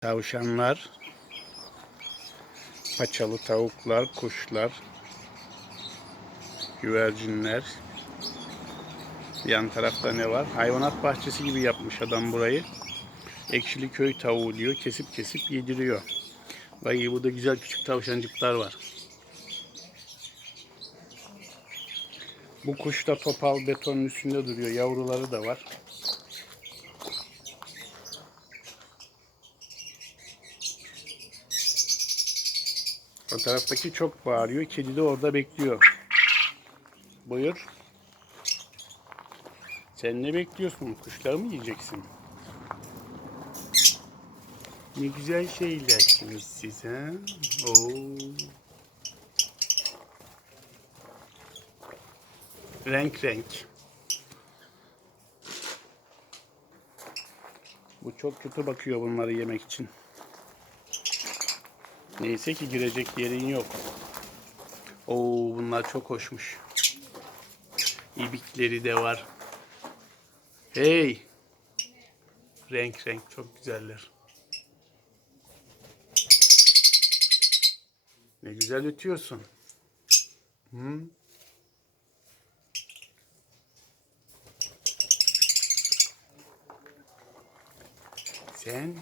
Tavşanlar, paçalı tavuklar, kuşlar, güvercinler. Yan tarafta ne var? Hayvanat bahçesi gibi yapmış adam burayı. Ekşili köy tavuğu diyor. Kesip kesip yediriyor. Vay burada güzel küçük tavşancıklar var. Bu kuş da topal betonun üstünde duruyor. Yavruları da var. O taraftaki çok bağırıyor. Kedi de orada bekliyor. Buyur. Sen ne bekliyorsun? Kuşları mı yiyeceksin? Ne güzel şeylersiniz siz ha? Oo. Renk renk. Bu çok kötü bakıyor bunları yemek için. Neyse ki girecek yerin yok. Oo bunlar çok hoşmuş. İbikleri de var. Hey! Renk renk çok güzeller. Ne güzel ötüyorsun. Hı? Sen